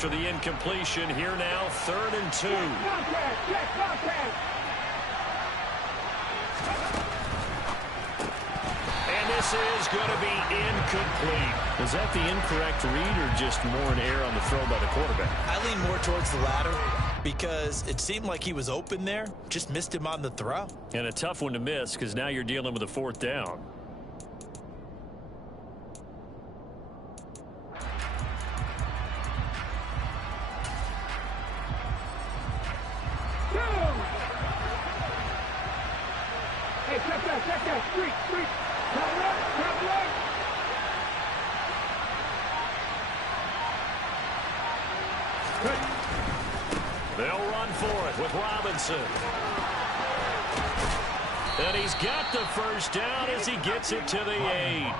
After the incompletion, here now, 3rd and 2. And this is going to be incomplete. Was that the incorrect read or just more an error on the throw by the quarterback? I lean more towards the latter because it seemed like he was open there, just missed him on the throw. And a tough one to miss because now you're dealing with a 4th down. They'll run for it with Robinson. And he's got the first down as he gets it to the 8.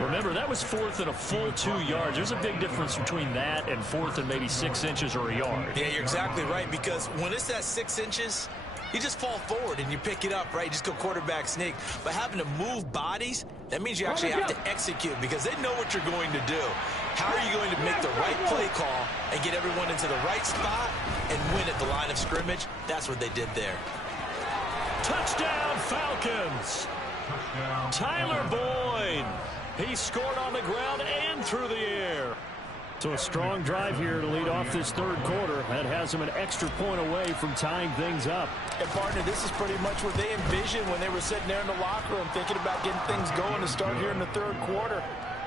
Remember, that was 4th and a full 2 yards. There's a big difference between that and 4th and maybe 6 inches or a yard. Yeah, you're exactly right, because when it's that 6 inches, you just fall forward and you pick it up, right? You just go quarterback sneak. But having to move bodies, that means you actually have to execute because they know what you're going to do. How are you going to make the right play call and get everyone into the right spot and win at the line of scrimmage? That's what they did there. Touchdown, Falcons. Tyler Boyd. He scored on the ground and through the air. So a strong drive here to lead off this 3rd quarter. That has them an extra point away from tying things up. And, partner, this is pretty much what they envisioned when they were sitting there in the locker room thinking about getting things going to start here in the 3rd quarter.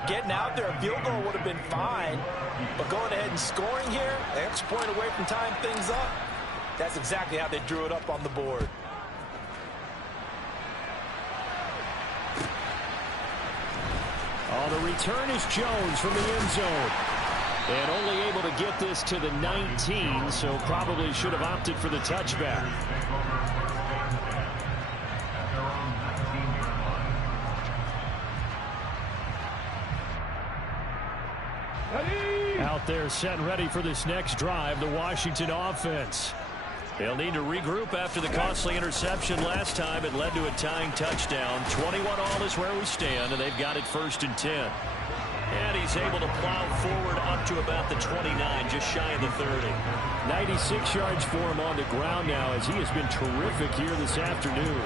Getting out there, a field goal would have been fine. But going ahead and scoring here, an extra point away from tying things up, That's exactly how they drew it up on the board. Oh, the return is Jones from the end zone. And only able to get this to the 19, so probably should have opted for the touchback. Out there set and ready for this next drive, the Washington offense. They'll need to regroup after the costly interception last time. It led to a tying touchdown. 21-all is where we stand, and they've got it 1st and 10. And he's able to plow forward up to about the 29, just shy of the 30. 96 yards for him on the ground now, as he has been terrific here this afternoon.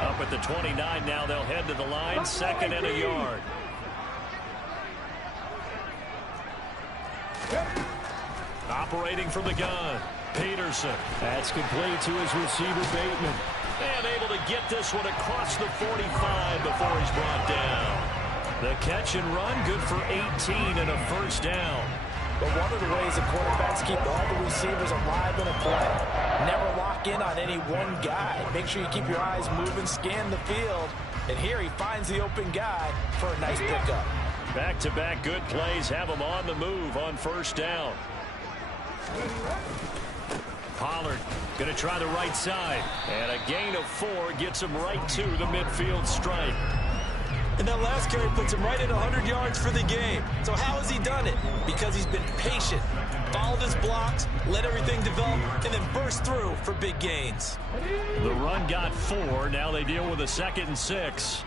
Up at the 29 now, they'll head to the line, 2nd and a yard. Operating from the gun, Peterson. That's complete to his receiver, Bateman. And able to get this one across the 45 before he's brought down. The catch and run, good for 18 and a 1st down. But one of the ways that quarterbacks keep all the receivers alive in a play, never lock in on any one guy. Make sure you keep your eyes moving, scan the field. And here he finds the open guy for a nice pickup. Back-to-back good plays have him on the move on 1st down. Pollard going to try the right side. And a gain of 4 gets him right to the midfield stripe. And that last carry puts him right at 100 yards for the game. So how has he done it? Because he's been patient, followed his blocks, let everything develop, and then burst through for big gains. The run got 4. Now they deal with a 2nd and 6.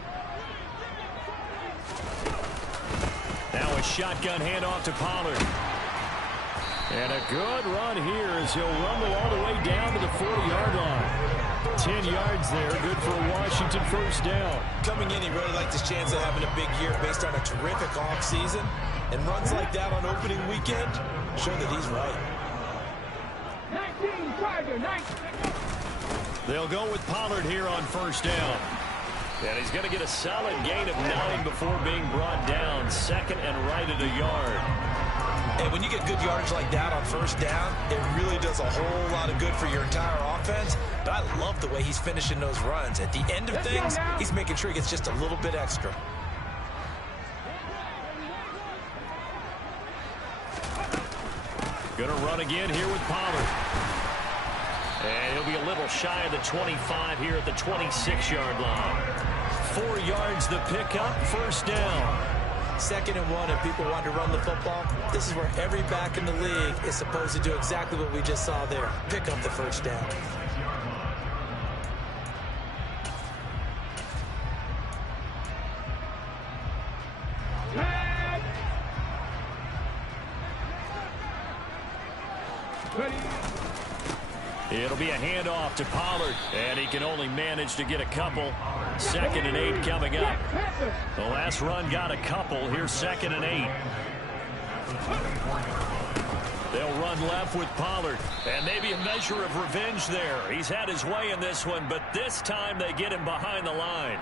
Now a shotgun handoff to Pollard. And a good run here as he'll rumble all the way down to the 40-yard line. 10 yards there, good for a Washington 1st down. Coming in, he really liked his chance of having a big year based on a terrific offseason. And runs like that on opening weekend show that he's right. 19, Tiger, 19. They'll go with Pollard here on 1st down. And he's going to get a solid gain of 9 before being brought down. 2nd and right at a yard. And when you get good yardage like that on 1st down, it really does a whole lot of good for your entire offense. But I love the way he's finishing those runs. At the end of things, he's making sure he gets just a little bit extra. Going to run again here with Pollard. And he'll be a little shy of the 25 here at the 26-yard line. 4 yards the pickup, 1st down. 2nd and 1, and people want to run the football. This is where every back in the league is supposed to do exactly what we just saw there. Pick up the 1st down. It'll be a handoff to Pollard, and he can only manage to get a couple. 2nd and 8 coming up. The last run got a couple. Here's 2nd and 8. They'll run left with Pollard, and maybe a measure of revenge there. He's had his way in this one, but this time they get him behind the line.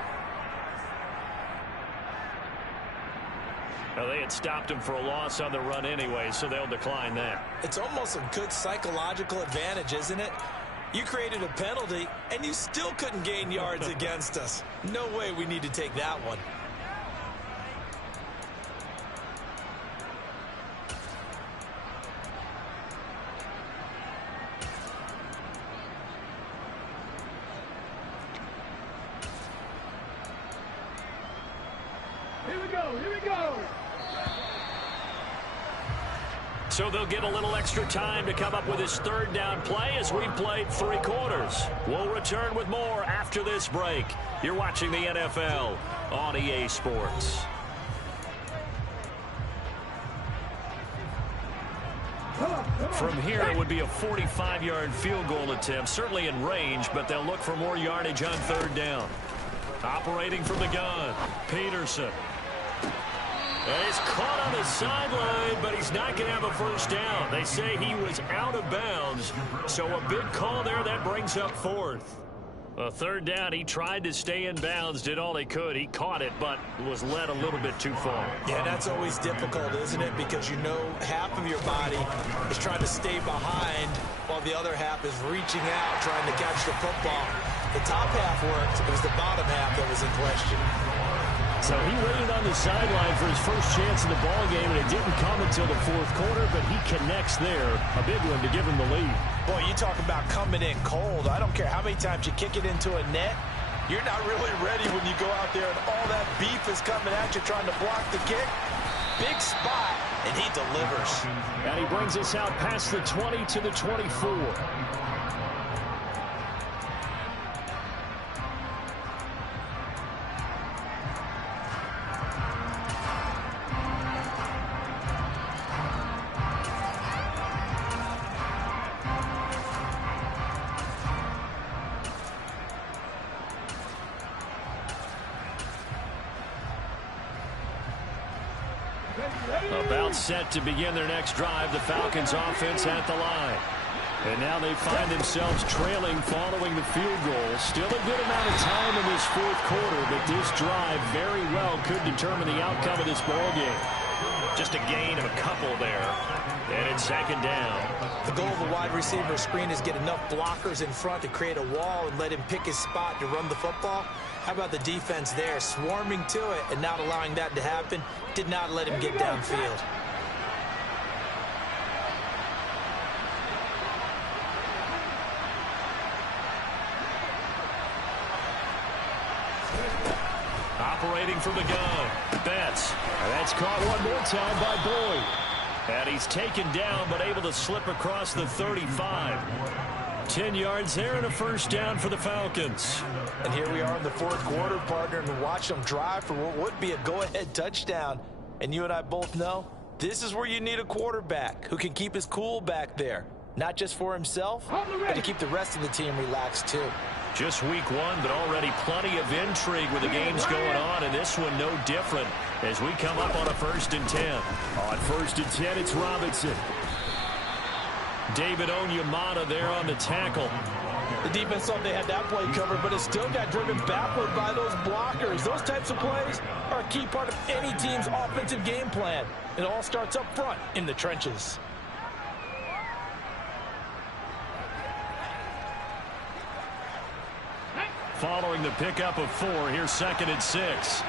Now, they had stopped him for a loss on the run anyway, so they'll decline that. It's almost a good psychological advantage, isn't it? You created a penalty, and you still couldn't gain yards against us. No way we need to take that one. Here we go, here we go. So they'll get a little extra time to come up with his 3rd down play as we played 3 quarters. We'll return with more after this break. You're watching the NFL on EA Sports. From here, it would be a 45-yard field goal attempt, certainly in range, but they'll look for more yardage on 3rd down. Operating from the gun, Peterson. And he's caught on the sideline, but he's not going to have a 1st down. They say he was out of bounds, so a big call there that brings up 4th. A third down, he tried to stay in bounds, did all he could. He caught it, but was led a little bit too far. Yeah, that's always difficult, isn't it? Because you know half of your body is trying to stay behind while the other half is reaching out, trying to catch the football. The top half worked. It was the bottom half that was in question. So he waited on the sideline for his first chance in the ball game, and it didn't come until the fourth quarter, but he connects there. A big one to give him the lead. Boy, you talk about coming in cold. I don't care how many times you kick it into a net. You're not really ready when you go out there and all that beef is coming at you trying to block the kick. Big spot, and he delivers. And he brings us out past the 20 to the 24. About set to begin their next drive, the Falcons offense at the line. And now they find themselves trailing following the field goal. Still a good amount of time in this fourth quarter, but this drive very well could determine the outcome of this ball game. Just a gain of a couple there. And it's second down. The goal of the wide receiver screen is get enough blockers in front to create a wall and let him pick his spot to run the football. How about the defense there, swarming to it and not allowing that to happen? Did not let him get downfield. Operating from the gun, Betts. And that's caught one more time by Boyd. And he's taken down, but able to slip across the 35. 10 yards there and a first down for the Falcons. And here we are in the fourth quarter, partner, and watch them drive for what would be a go-ahead touchdown. And you and I both know this is where you need a quarterback who can keep his cool back there. Not just for himself, but to keep the rest of the team relaxed too. Just week one, but already plenty of intrigue with the games going on, and this one no different as we come up on a 1st and 10. On 1st and 10, it's Robinson. David Onyemata there on the tackle. The defense thought they had that play covered, but it still got driven backward by those blockers. Those types of plays are a key part of any team's offensive game plan. It all starts up front in the trenches. Following the pickup of 4, here's 2nd and 6.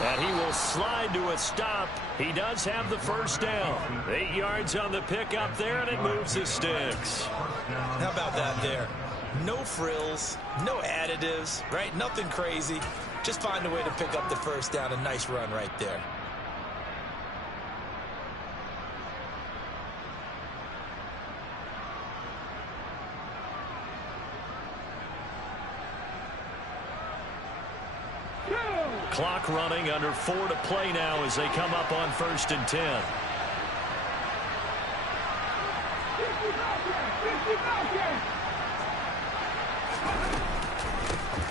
And he will slide to a stop. He does have the first down. 8 yards on the pickup there, and it moves the sticks. How about that there? No frills, no additives, right? Nothing crazy. Just find a way to pick up the first down. A nice run right there. Clock running, under 4 to play now as they come up on 1st and 10.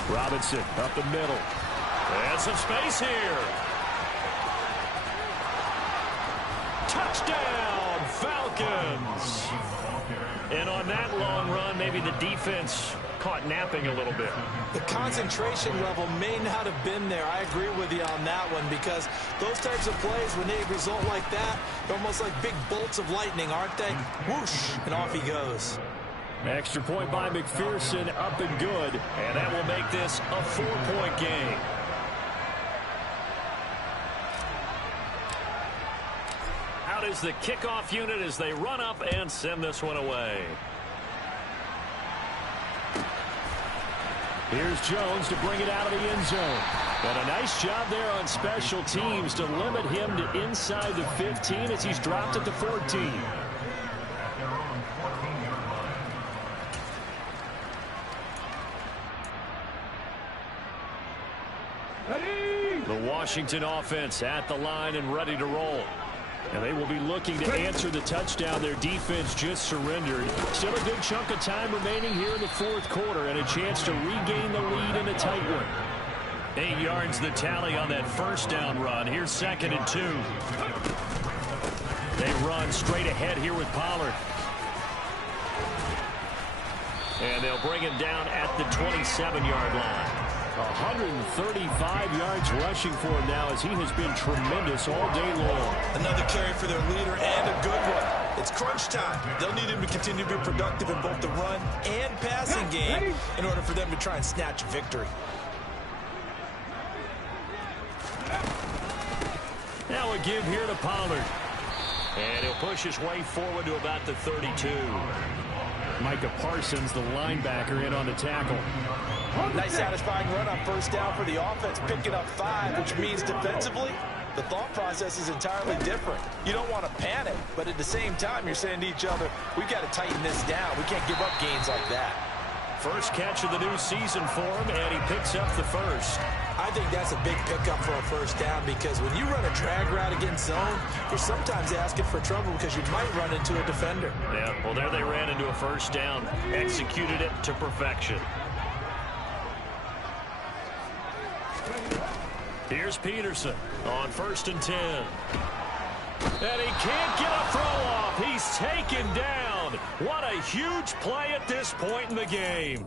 Robinson up the middle. And some space here. Touchdown, Falcons. And on that long run, maybe the defense caught napping a little bit. The concentration level may not have been there. I agree with you on that one, because those types of plays, when they result like that, they're almost like big bolts of lightning, aren't they? Whoosh, and off he goes. Extra point by McPherson, up and good. And that will make this a 4-point game. Out is the kickoff unit as they run up and send this one away. Here's Jones to bring it out of the end zone. And a nice job there on special teams to limit him to inside the 15 as he's dropped at the 14. The Washington offense at the line and ready to roll. And they will be looking to answer the touchdown their defense just surrendered. Still a good chunk of time remaining here in the fourth quarter and a chance to regain the lead in a tight one. 8 yards the tally on that first down run. Here's 2nd and 2. They run straight ahead here with Pollard. And they'll bring him down at the 27-yard line. 135 yards rushing for him now as he has been tremendous all day long. Another carry for their leader and a good one. It's crunch time. They'll need him to continue to be productive in both the run and passing game in order for them to try and snatch a victory. Now a give here to Pollard. And he'll push his way forward to about the 32. Micah Parsons, the linebacker, in on the tackle. Nice satisfying run on first down for the offense, picking up 5, which means defensively, the thought process is entirely different. You don't want to panic, but at the same time, you're saying to each other, we've got to tighten this down. We can't give up gains like that. First catch of the new season for him, and he picks up the first. I think that's a big pickup for a first down because when you run a drag route against zone, you're sometimes asking for trouble because you might run into a defender. Yeah, well, there they ran into a first down, executed it to perfection. Here's Peterson on 1st and 10. And he can't get a throw off. He's taken down. What a huge play at this point in the game.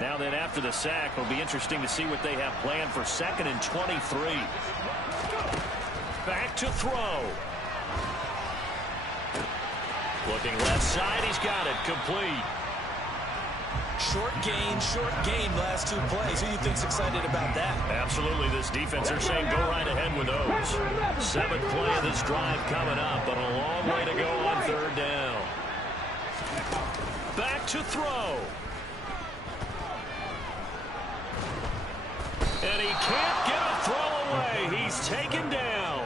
Now then, after the sack, it'll be interesting to see what they have planned for 2nd and 23. Back to throw. Looking left side, he's got it, complete. Short gain, last 2 plays. Who do you think's excited about that? Absolutely, this defense, they're saying go right ahead with those. 7th play of this drive coming up, but a long way to go on 3rd down. Back to throw. And he can't get a throw away. He's taken down.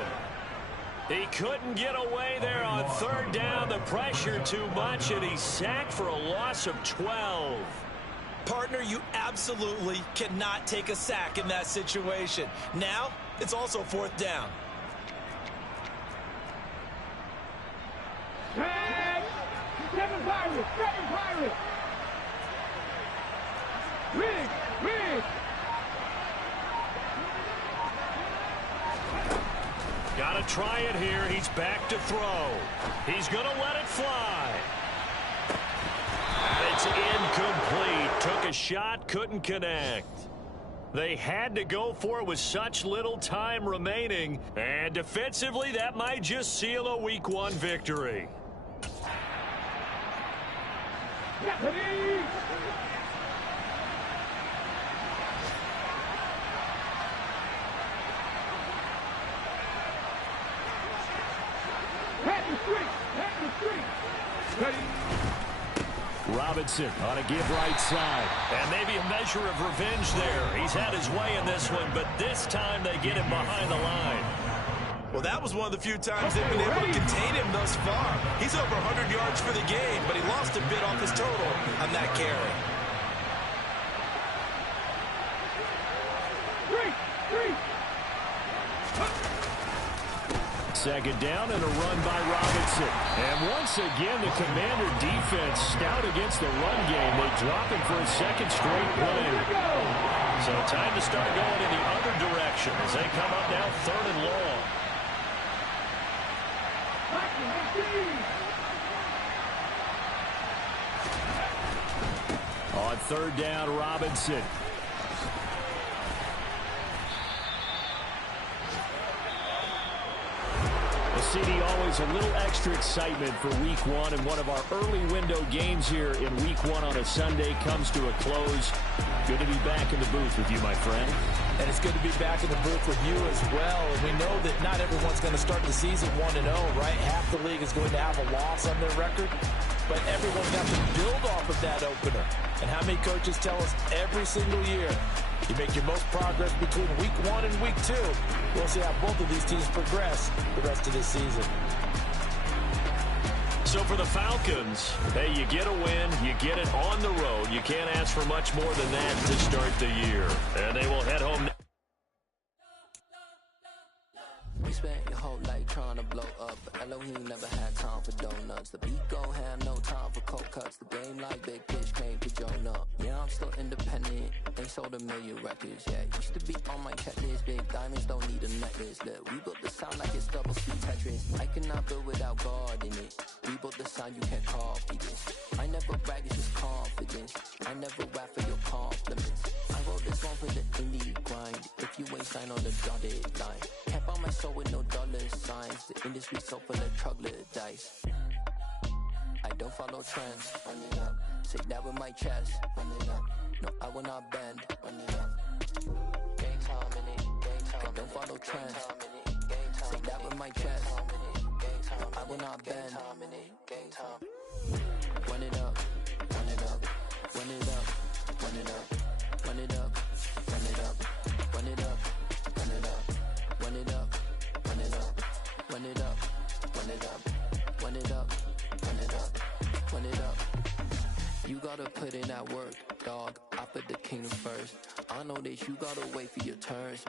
He couldn't get away there on 3rd down. The pressure too much, and he's sacked for a loss of 12. Partner, you absolutely cannot take a sack in that situation. Now, it's also 4th down. Seven Pirates! Rig! Got to try it here. He's back to throw. He's going to let it fly. It's incomplete. Took a shot, couldn't connect. They had to go for it with such little time remaining. And defensively, that might just seal a Week 1 victory. Robinson on a give right side. And maybe a measure of revenge there. He's had his way in this one, but this time they get him behind the line. Well, that was one of the few times they've been able to contain him thus far. He's over 100 yards for the game, but he lost a bit off his total on that carry. Second down and a run by Robinson. And once again, the Commander defense stout against the run game. They drop him for a 2nd straight play. So time to start going in the other direction as they come up now 3rd and long. On 3rd down, Robinson. CD, always a little extra excitement for Week 1, and one of our early window games here in Week 1 on a Sunday comes to a close. Good to be back in the booth with you, my friend. And it's good to be back in the booth with you as well. And we know that not everyone's going to start the season 1-0, right? Half the league is going to have a loss on their record. But everyone's got to build off of that opener. And how many coaches tell us every single year, you make your most progress between Week 1 and Week 2. We'll see how both of these teams progress the rest of this season. So for the Falcons, hey, you get a win, you get it on the road. You can't ask for much more than that to start the year. And they will head home. We spent your whole life trying to blow up, but Elohim never had time for dope. The beat go ham, no time for cold cuts. The game like big bitch came to join up. Yeah, I'm still independent. Ain't sold 1,000,000 records. Yeah, used to be on my checklist. Big diamonds don't need a necklace. Look, we built the sound like it's double speed Tetris. I cannot build without God in it. We built the sound, you can't copy this. I never brag, it's just confidence. I never rap for your compliments. I wrote this one for the indie grind. If you ain't signed on the dotted line, can't buy my soul with no dollar signs. The industry so full of troglodytes. I don't follow trends. Run it up. Say that with my chest. Run it up. No, I will not bend. Run it up. Gang time in it. Gang time. I don't follow trends. Say that with my chest. No, I will not bend. Gang time. Run it up. Run it up. Run it up. Run it up. Run it up. Run it up. Run it up. Run it up. Run it up. Run it up. Run it up. Run it up. Run it up. Run it up. Run it up. You gotta put in that work, dog. I put the kingdom first. I know that you gotta wait for your turns.